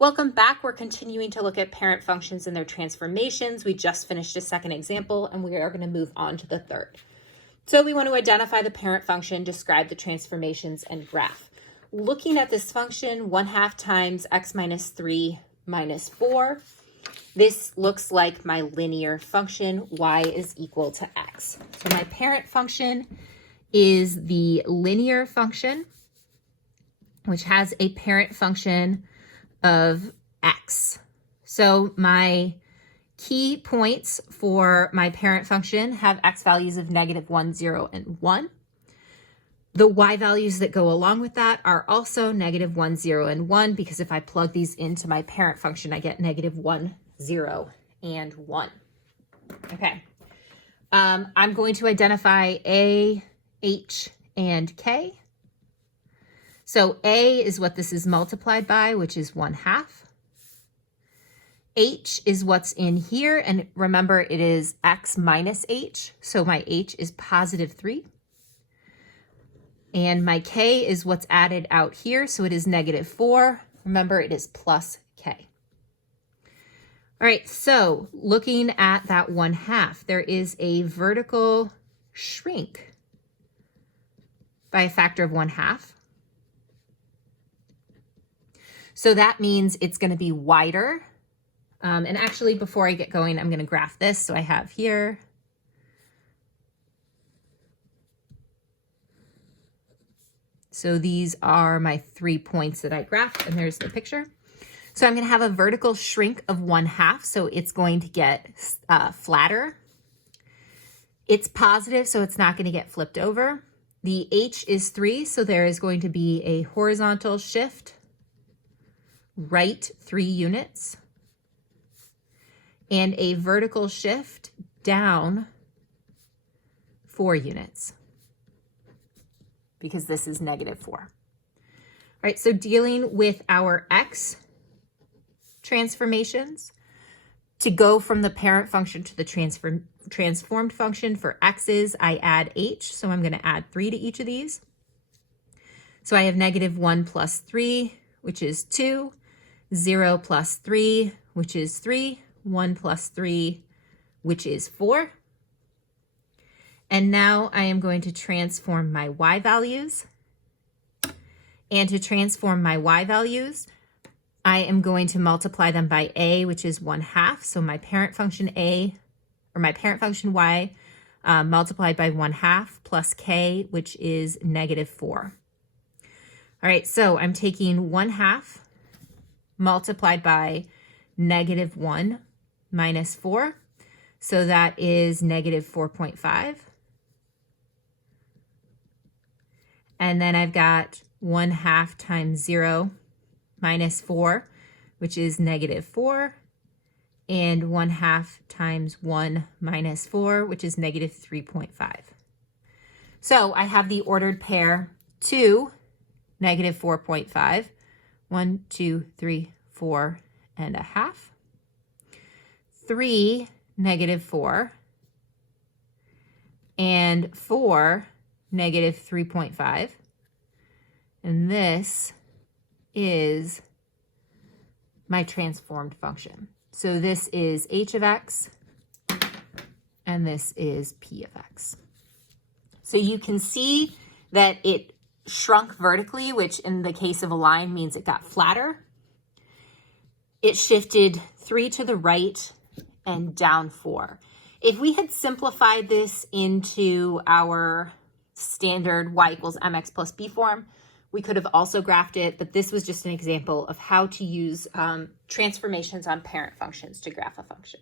Welcome back. We're continuing to look at parent functions and their transformations. We just finished a second example and we are going to move on to the third. So we want to identify the parent function, describe the transformations, and graph. Looking at this function, 1/2 times x minus 3 minus 4, this looks like my linear function, y is equal to x. So my parent function is the linear function, which has a parent function of x. So my key points for my parent function have x values of -1, 0, and 1. The y values that go along with that are also -1, 0, and 1, because if I plug these into my parent function, I get -1, 0, and 1. Okay. I'm going to identify a, h, and k. So a is what this is multiplied by, which is 1/2. H is what's in here, and remember it is x minus h, so my h is +3. And my k is what's added out here, so it is -4. Remember, it is plus k. All right, so looking at that 1/2, there is a vertical shrink by a factor of 1/2. So that means it's going to be wider. And actually, before I get going, I'm going to graph this. So I have here. So these are my 3 points that I graphed, and there's the picture. So I'm going to have a vertical shrink of 1/2. So it's going to get flatter. It's positive, so it's not going to get flipped over. The h is 3, so there is going to be a horizontal shift, right 3 units, and a vertical shift down 4 units, because this is -4. All right, so dealing with our x transformations, to go from the parent function to the transformed function for x's, I add h, so I'm going to add 3 to each of these. So I have -1 plus 3, which is 2, 0 plus 3, which is 3, 1 plus 3, which is 4. And now I am going to transform my y values. And to transform my y values, I am going to multiply them by a, which is 1/2. So my parent function a, or my parent function y, multiplied by 1/2 plus k, which is -4. All right, so I'm taking 1/2 multiplied by -1 minus 4. So that is -4.5. And then I've got 1/2 times 0 minus 4, which is -4. And 1/2 times 1 minus 4, which is -3.5. So I have the ordered pair 2, -4.5. 1, 2, 3, 4 and a half. 3, -4. And 4, -3.5. And this is my transformed function. So this is h of x, and this is p of x. So you can see that it shrunk vertically, which in the case of a line means it got flatter. It shifted 3 to the right and down 4. If we had simplified this into our standard y equals mx plus b form, we could have also graphed it, but this was just an example of how to use transformations on parent functions to graph a function.